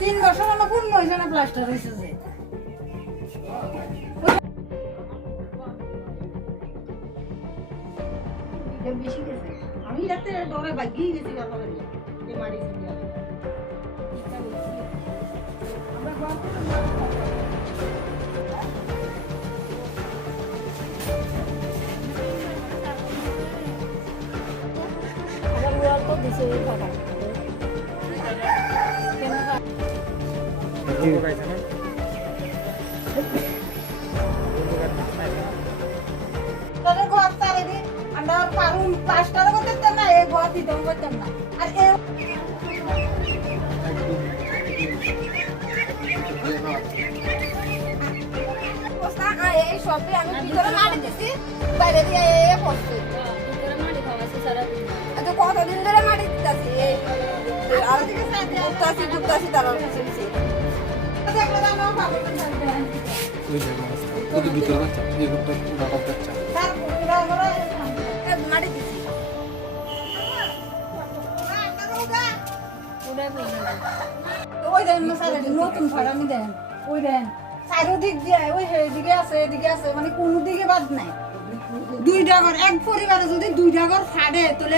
3 বছর হলো পূর্ণ হইছে না প্লাস্টার হইছে যে বেশি গেছে আমি রাতে ডরে ভাগি গেছি কথা বলি এই মারি দিয়া আমরা গল্প তো দিছে টাকা তাহলে ঘর তারে দি আমরা পারুম প্লাস্টার করতে না এই ঘর দিতে করতাম না আর এই পোস্তা এই সবই আমি ভিতরে মারি দিছি বাইরে দিয়ে এই পোস্ত ভিতরে মারি খাওয়াছে সারা দিন এত কতদিন ধরে মারি দিতাছি এই আর দিকে সাথে দুটাছি তার কিছু দেখলে জানো পাবে ওই যে কত ভিতরে বাচ্চা এই ঘরটা পুরো বাচ্চা তার পুরা ঘরে মারি দিছি ওই দেন মশালা নতুন ঘর আমি দেন ওই দেন চারিদিক দিয়ে ওই এদিকে আছে মানে কোনো দিকে বাদ নাই দুইটা ঘর এক পরিবারে যদি দুইটা ঘর ফাড়ে তাহলে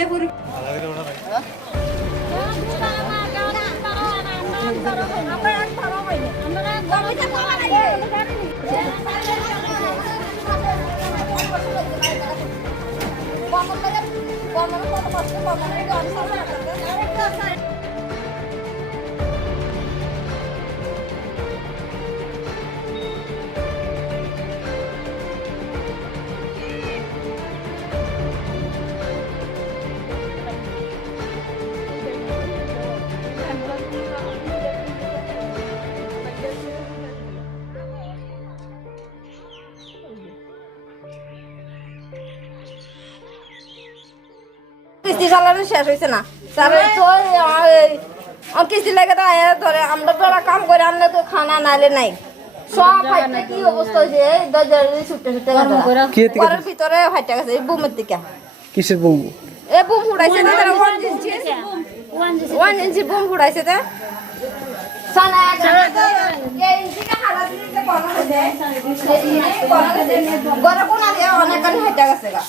কিস্তি চালানো শেষ হয়েছে না তাহলে তো কিস্তি লাগে তো ধরে আমরা তো কাম করে আনলে তো খানা নাইলে নাই সব ফাইটে কি অবস্থা হয়েছে দরজার ছুটতে ঘরের ভিতরে ফাইটে গেছে এই বুমের দিকে কিসের বুম এ বুম ফুটাইছে না তারা 1 ইঞ্চি বুম ফুটাইছে তা সানা এই ইঞ্চিটা হালা দিতে কোন হয়েছে ঘরে কোন আছে অনেক কানে ফাইটে গেছে গা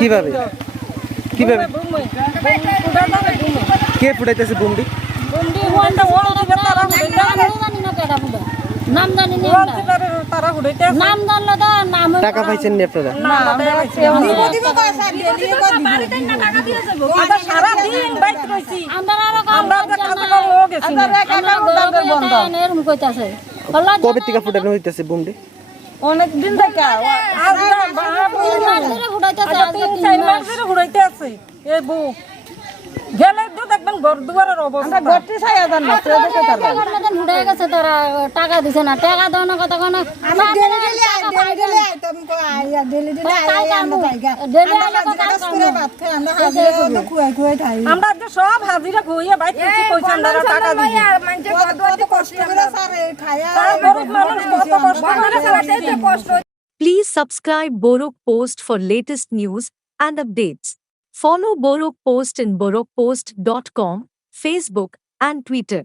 কিভাবে কিভাবে কে ফুটাইতেছে বুমডি নাম জানি নাম জানলে তো নাম টাকা পাইছেন নি আপনারা কবে থেকে ফুটানো হইতেছে বুমডি অনেক দিন থেকে ফুটাইতে আছে এই বউ গেলে তো দেখবেন ঘর দুয়ারের অবস্থা ঘরটি ছায়া জান না ফুটাই গেছে তারা টাকা দিছে না টাকা দাও না কথা কোনো আমরা যে সব হাজিরা খুইয়ে বাইক পয়সা টাকা দিই Please subscribe Borok Post for latest news and updates. Follow Borok Post in borokpost.com, Facebook and Twitter.